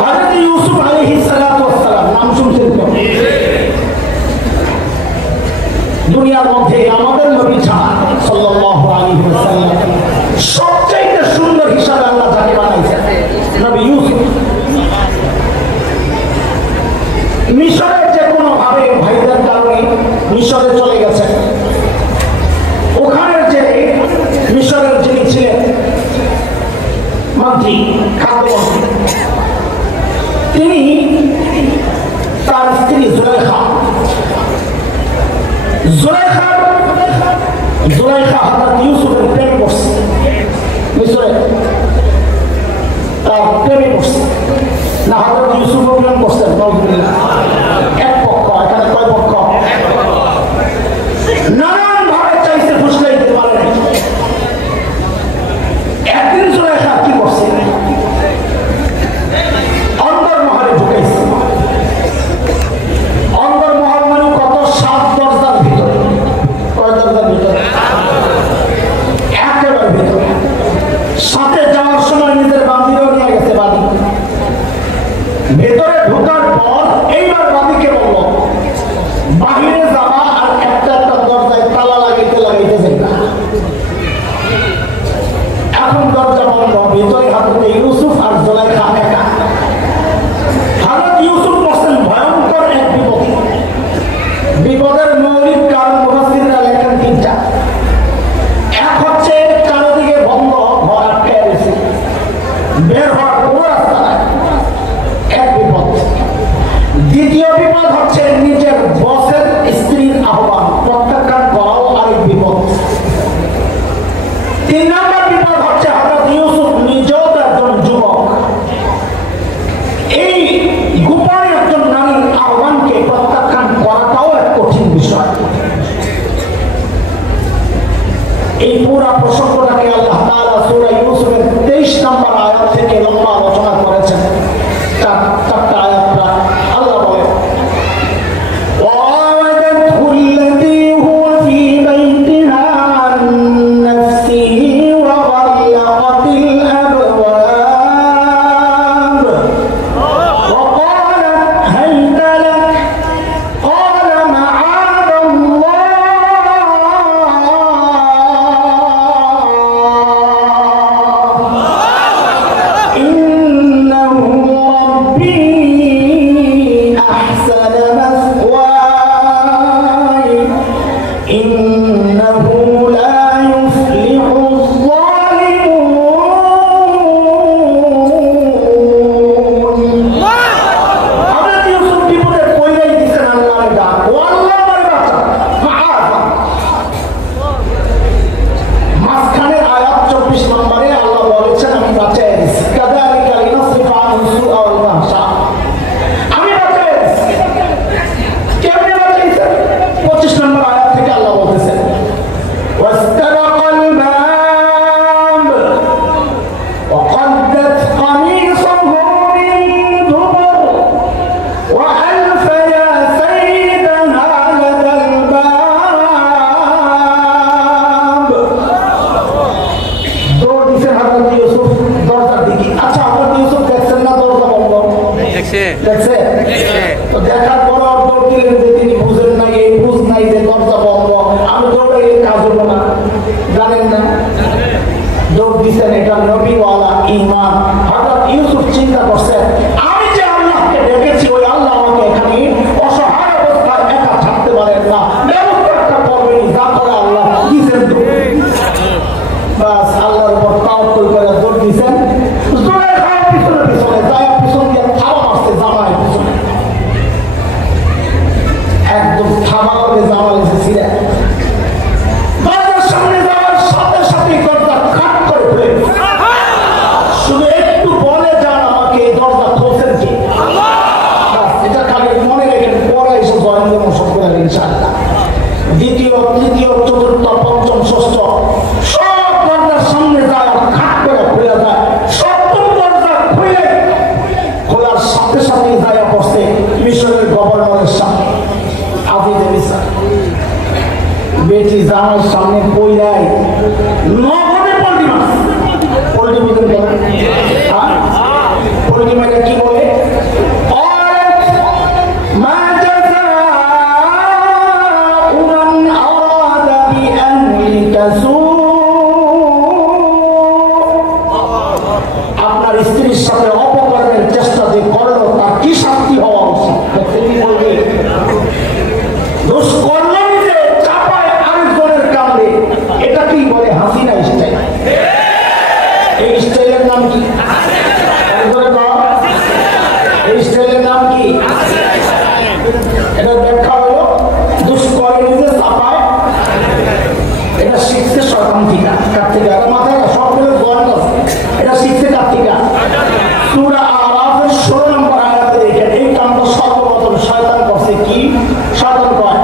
হযরত ইউসুফ আলাইহিস সালাতু ওয়াস সালাম নাম শুনছেন তো? দুনিয়ার মধ্যে আমাদের নবী সাল্লাল্লাহু আলাইহি ওয়াসাল্লাম সবচেয়ে সুন্দর হিসাবে আল্লাহ যাকে বানাইছেন নবী ইউসুফ। মিশরে যে কোনো ভাবে ভাইদের কারণে মিশরে চলে গেছেন। ওখানের যে মিশরের যিনি ছিলেন মন্ত্রী, খাদ্যমন্ত্রী, তিনি তার স্ত্রী জুলাইখা হযরত ইউসুফের প্রেমে পড়ছে। মিশরে তার প্রেমে পড়ছে না, হযরত ইউসুফ প্রেম করছেন। এক পক্ষ, এখানে কয় পক্ষ? নানান ভাবে চাইছে, ফুসলাইতে পারে নাই। একদিন জুলাইখা কি করছে? অন্দরমহলে ঢুকাইছে। অন্দরমহল মানে কত? 7 দরজার ভিতরে। কয় দরজার ভিতরে? একেবারে ভিতরে। সাথে যাওয়ার সময় নিজের বান্দিও নিয়ে গেছে। বান্দি ভেতরে ঢোকার পর এইবার বান্দিকে বলল বাহিরে যাওয়া, আর একটা একটা দরজায় তালা লাগাইতে যাইবা। এখন দরজা বন্ধ, ভেতরে হযরত ইউসুফ আর জুলাইখা একা। হযরত ইউসুফ বলছেন ভয়ঙ্কর এক বিপদ। বিপদের মৌলিক কারণ মুফাসসিররা লেখেন 3টা। এক হচ্ছে চারদিকে বন্ধ, ঘর আটকে গেছে, বের হওয়ার কোনো রাস্তা নাই, এক বিপদ। দ্বিতীয় বিপদ হচ্ছে নিজের বসের স্ত্রীর আহ্বান প্রত্যাখ্যান করাও আরেক বিপদ। 3 নম্বর বিপদ হচ্ছে হযরত ইউসুফ নিজেও একজন যুবক। এই গোপনে একজন নারীর আহ্বানকে প্রত্যাখ্যান করাটাও এক কঠিন বিষয়। এই পুরা প্রসঙ্গটাকে আল্লাহ তাআলা সূরা ইউসুফের 23 নম্বর আয়াত থেকে লম্বা আলোচনা করেছেন। 4টা আয়াত আল্লাহ বলে وراودته التي هو في بيتها عن نفسه وغلقت الأبواب وقالت هيت لك قال معاذ الله إنه ربي أحسن مثواي إنه لا يفلح الظالمون। হযরত ইউসুফ বিপদে পড়ে গেছেন, আল্লাহর ডাক, ও আল্লাহ আমার বাঁচা, মাআজ। মাঝখানে আয়াত 24 নম্বরে আল্লাহ বলেছেন আমি বাঁচাই দিছি। কাযালিকা লিনাসরিফা আনহু সুআ ওয়াল ফাহশা। আমি বাঁচাই দিছি। কেমনে বাঁচাইছেন? 25 নম্বর আয়াত থেকে আল্লাহ বলতেছেন ওয়াস্তারাকাল বাব وقدت قميصه من دبر وألف يا سيدها لدى الباب। দৌড় দিছেন হযরত ইউসুফ দরজার দিকে। আচ্ছা, হযরত ইউসুফ দেখছেন না দরজা বন্ধ? দেখছে। তো দেখার পর দৌড় দিলেন যে তিনি বুঝেন নাই, এই বুঝ নাই যে দরজা বন্ধ, আমি দৌড়াইলে কাজ হলো না। জানেন না, দৌড় দিছেন। এটা নবীওয়ালা ঈমান। হযরত ইউসুফ চিন্তা করছেন আমি যে আল্লাহকে ডেকেছি, ওই আল্লাহ আমাকে এখানে অসহায় অবস্থায় একা থাকতে পারেন না, ব্যবস্থা একটা করবেন। যা করে আল্লাহ দিছেন তো বাস, আল্লাহর উপর তাওয়াক্কুল করে দৌড় দিছেন। জুলাইখা পিছনে পিছনে যায়, পিছন দিয়ে থাবা মারছে জামালের পিছনে। একদম থাবা করে জামাল এসেছিল। দরজার সামনে যাওয়ার সাথে সাথে দরজা খাট করে খুলে শুধু একটু বলে যান আমাকে এই দরজা খোলেন কি? এটা খালি মনে রেখেন, পরে এসে জয়েন দেবো সব করে ইনশাআল্লাহ। দ্বিতীয়, তৃতীয়, চতুর্থ, পঞ্চম, ষষ্ঠ সব দরজার সামনে যায়, খাট করে খুলে যায়। সপ্তম দরজা খোলার সাথে সাথে যায় বসে মিশরের গভর্নরের সামনে। আজিজে মিসর বেটি জামার সামনে পইলাই নগদে পল্টি মাছ। পল্টি বুঝেন কেন? পরিমাণে কি বলে আপনার স্ত্রীর সাথে অপকর্মের চেষ্টা যে করলো তার কি শাস্তি হওয়া উচিত? দোষ করলেন যে চাপায় আরেকজনের কামড়ে, এটা কি বলে? হাসিনা স্টাইল। এই স্টাইলের নাম কি? এই স্টাইলের নাম কি? এটা ব্যাখ্যা হলো দোষ করে নিজে চাপায়, এটা শিখছে শয়তান থেকে। কার থেকে? এটা মাথায় সবগুলো গল্প আছে। এটা শিখছে কার থেকে? সূরা আরাফের 16 নম্বর আয়াতে দেখেন এই কামটা সর্বপ্রথম শয়তান করছে। কি শয়তান কয়?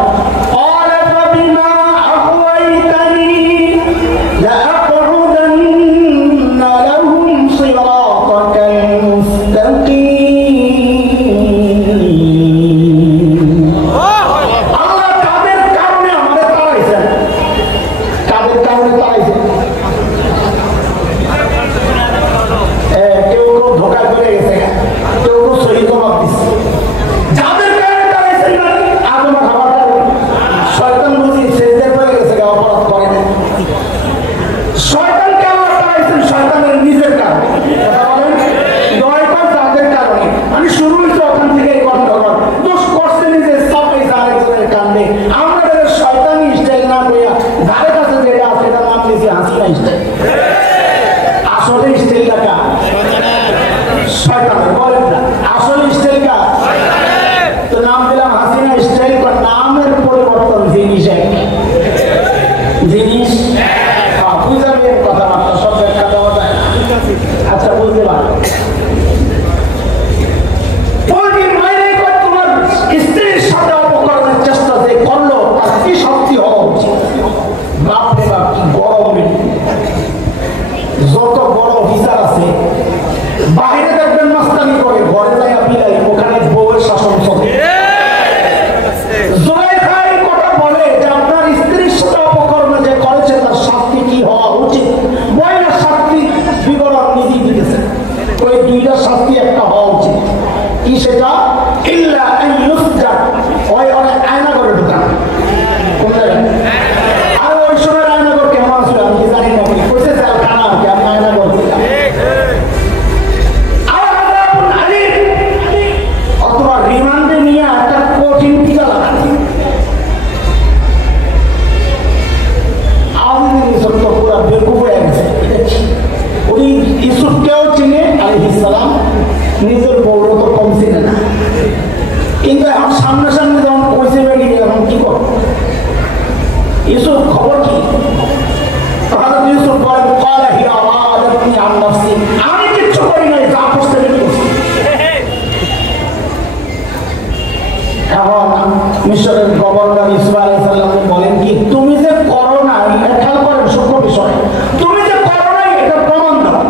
মিশরের গভর্নর ইউসুফ আলাইহিস সালাম বলেন কি, তুমি যে করো না, খেয়াল করেন সূক্ষ্ম বিষয়, তুমি যে করো না এটা প্রমাণ দাও।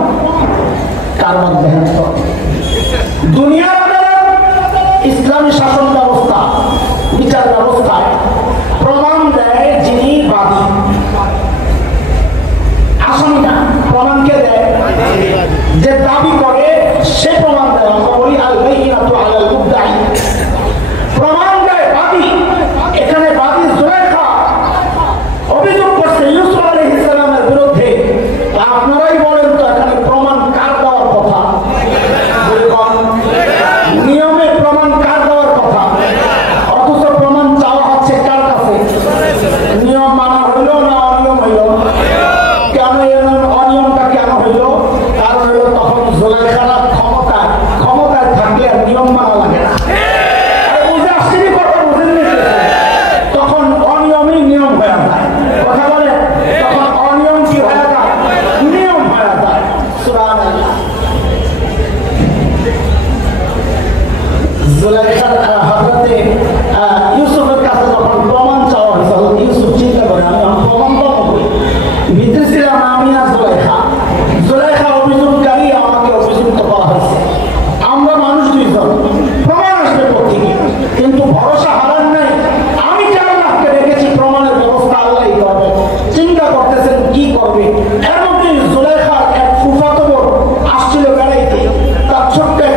কার মধ্যে? দুনিয়ার ইসলামী শাসন ব্যবস্থা, বিচার ব্যবস্থায় প্রমাণ দেয় যিনি বাদী, আসামি না। প্রমাণকে দেয় যে দাবি করে, সে প্রমাণ দেয়। আমরা বলি আল বাইয়িনাতু আলাল মুদ্দাই, প্রমাণ দেয় বাদী। এখানে বাদী যুলাইখা অভিযোগ করছে ইউসুফ আলাইহিস সালামের বিরুদ্ধে। আপনারাই বলেন তো এখানে প্রমাণ কার দেওয়ার কথা? নিয়মে প্রমাণ কার দেওয়ার কথা? অথচ প্রমাণ চাওয়া হচ্ছে কার কাছে? নিয়ম মানা হইল না অনিয়ম হইল? কেন অনিয়মটা কেন হইল? কারণ হইল তখন যুলাইখার ক্ষমতায় থাকলে আর নিয়ম মানা লাগে না। তখন অনিয়মই নিয়ম হয়ে যায়। কথা বলে তখন অনিয়ম কি হয়ে যায়? নিয়ম হয়ে যায়। সুবহানাল্লাহ। যুলাইখার হযরতে ইউসুফের কাছে যখন প্রমাণ চাওয়া হয়েছে, ইউসুফ চিন্তা করে আমি প্রমাণ পাবো কই? ভিতরে ছিলাম আমি আর যুলাইখা। যুলাইখা অভিযোগকারী, আমাকে অভিযুক্ত করা হয়েছে। আমরা মানুষ দুইজন, প্রমাণ আসবে কোত্থেকে? কিন্তু ভরসা হারান নাই। আমি যে আল্লাহকে রেখেছি, প্রমাণের ব্যবস্থা আল্লাহই করবে। চিন্তা করতেছেন কি করবে। এর মধ্যে যুলাইখার এক ফুফাতো বোন আসছিল বেড়াইতে, তার ছোট্ট এক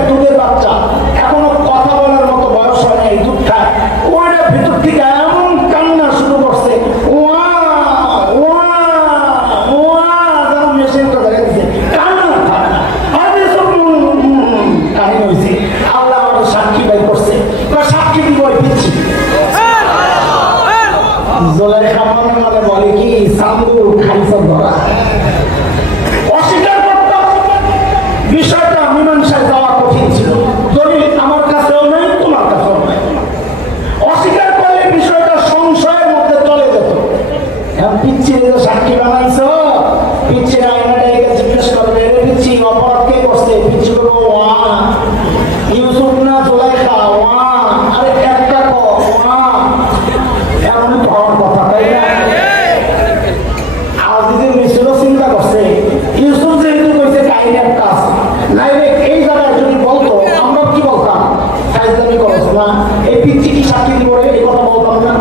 না, এই পিচ্ছি কি সাক্ষী দিব রে? এই কথা বলতাম না,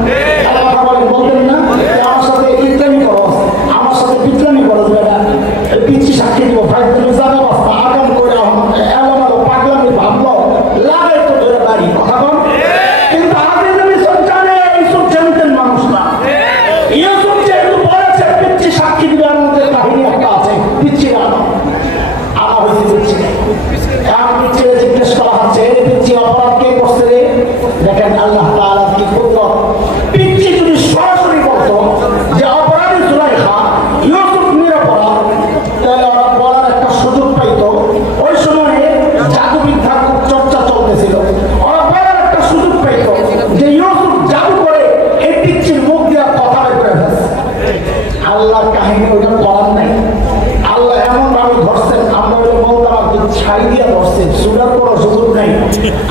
কথা বলেন, বলতেন না? আমার সাথে বিজ্ঞানী করো, আমার সাথে বিজ্ঞানী করো, এই পিচ্ছি সাক্ষী দিব, ভাই তুমি জানো বাস্তা আগাম করে এলামার পাগলামি ভাবলো লাগাই তো ধরে বাড়ি কথা বল। কিন্তু আগে তুমি সব জানে এইসব জানতেন মানুষ না, ইউসুফ যেহেতু বলেছে পিচ্ছি সাক্ষী দিবে, আমাদের কাহিনী একটা আছে পিচ্ছি আনা হয়েছে পিচ্ছি পিচ্ছি জিজ্ঞেস করা হচ্ছে পিচ্ছি অপরাধ কে করছে রে? দেখেন আল্লাহ তাআলা কি করলো, পিচ্ছি যদি সরাসরি বলতো যে অপরাধী জুলাইখা, ইউসুফ নিরপরাধ, তাহলে ওরা বলার একটা সুযোগ পাইতো। ওই সময়ে জাদুবিদ্যার খুব চর্চা চলতেছিল, ওরা বলার একটা সুযোগ পাইতো যে ইউসুফ জাদু করে এই পিচ্ছির মুখ দিয়ে কথা বের করে ফেলছে। আল্লাহর কাহিনী ওইটা করার নাই, আল্লাহ এমন ভাবে ধরছেন, আমরা বলতাম আপনি ছাই দিয়ে ধরছেন, সুরার কোনো সুযোগ নেই।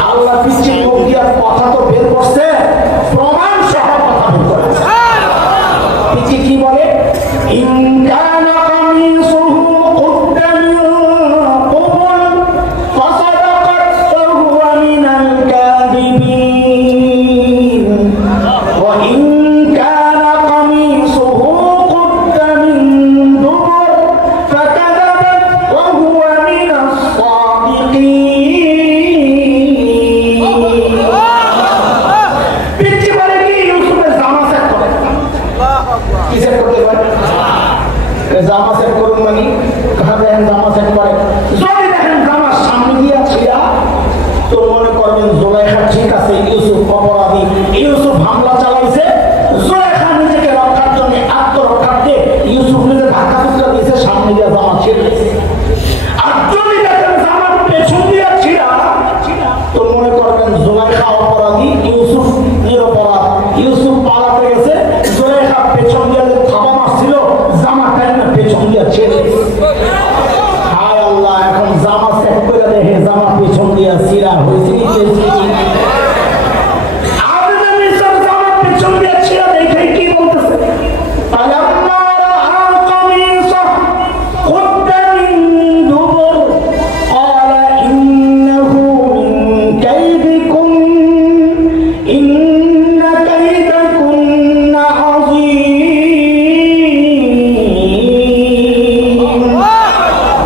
আল্লাহ পিছিয়ে মুখ দিয়ে কথা তো বের করছে, প্রমাণ সহ কথা বের করেছে। পিছিয়ে কি বলে? ইনকানা কামিসুহু কুদ্দা মিন কুবুল ফাসাদাকাত ফাহুয়া মিনাল কাযিবিন ওয়া ইন কানা কামিসুহু কুদ্দা মিন দুবুর ফাকাযাবাত ওয়া হুয়া মিনাস সাদিকিন। পিচ্ছি বলে কি ইউসুফের জামা সেট করে, কি সেট করতে পারে? জামা সেট করুন মানে কাহা দেখেন জামা সেট করে, যদি দেখেন জামার সামনে দিয়ে ছিড়া তো মনে করবেন জুলাইখা ঠিক আছে, ইউসুফ অপরাধী, ইউসুফ হামলা চালাইছে, জুলাইখা নিজেকে রক্ষার জন্য আত্মরক্ষার্থে ইউসুফ নিজে ধাক্কা টুক্কা দিয়েছে, সামনে দিয়ে জামা ছিঁড়েছে। আর যদি দেখেন জামার পেছন দিয়ে ছিড়া তো মনে করবেন জুলাইখা অপরাধী, ইউসুফ নিরপরাধ, ইউসুফ পালাতে গেছে, জুলাইখা পেছন দিয়ে যে থাবা মারছিল জামা টাইনা পেছন দিয়ে ছিঁড়েছে। হায় আল্লাহ, এখন জামা সেট করে দেখে জামা পেছন দিয়ে ছিঁড়া হয়েছে কি হয়েছে কি? আপনি যদি সব জামা পেছন দিয়ে ছিঁড়া দেখে কি বলতেছে? ফালাম্মা রাআ কামিসাহু কুদ্দা মিন দুবুর ক্বালা ইন্নাহু মিন কাইদিকুম ইন্না কাইদাকুন্না আযীম।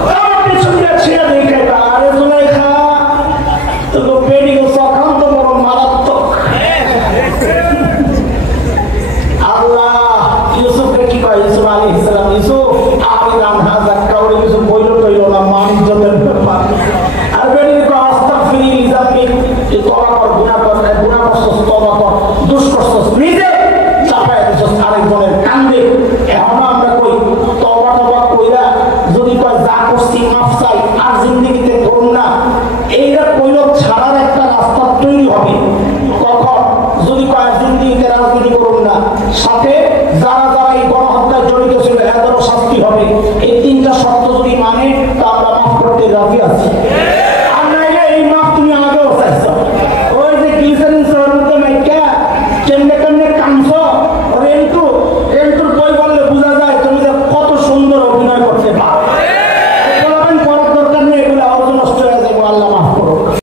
জামা পেছন দিয়ে ছিঁড়া দেখে আরে জুলাইখা তো বেড়ি সকান্ত বড় মারাত্মক। আল্লাহ ইউসুফকে কি কয়? ইউসুফ আলাইহিস সালাম, ইউসুফ আপনি রান্না যাক্কাউরি কিছু বইল টইল না, মান ইজ্জতের ব্যাপার। আর বেড়ির কয় আস্তাগফিরি লিযাম্বি, যে তওবা কর, গুনাহ কর, গুনাহ করছস তওবা কর, দোষ করছস নিজে চাপায় দিছস আরেকজনের কান্দে। এখন আমরা কই তওবা তওবা কইরা যদি কয় যা করছি মাফ চাই আর জিন্দেগিতে করুন না, এইটা কইল ছাড়ার একটা রাস্তা তৈরি হবে। কখন? যদি কয় জিন্দেগিতে রাজনীতি করুন না, সাথে যারা যারা এই গণহত্যায় জড়িত ছিল এদেরও শাস্তি হবে, এই তিনটা শর্ত যদি মানে তা আমরা মাফ করতে রাজি আছি।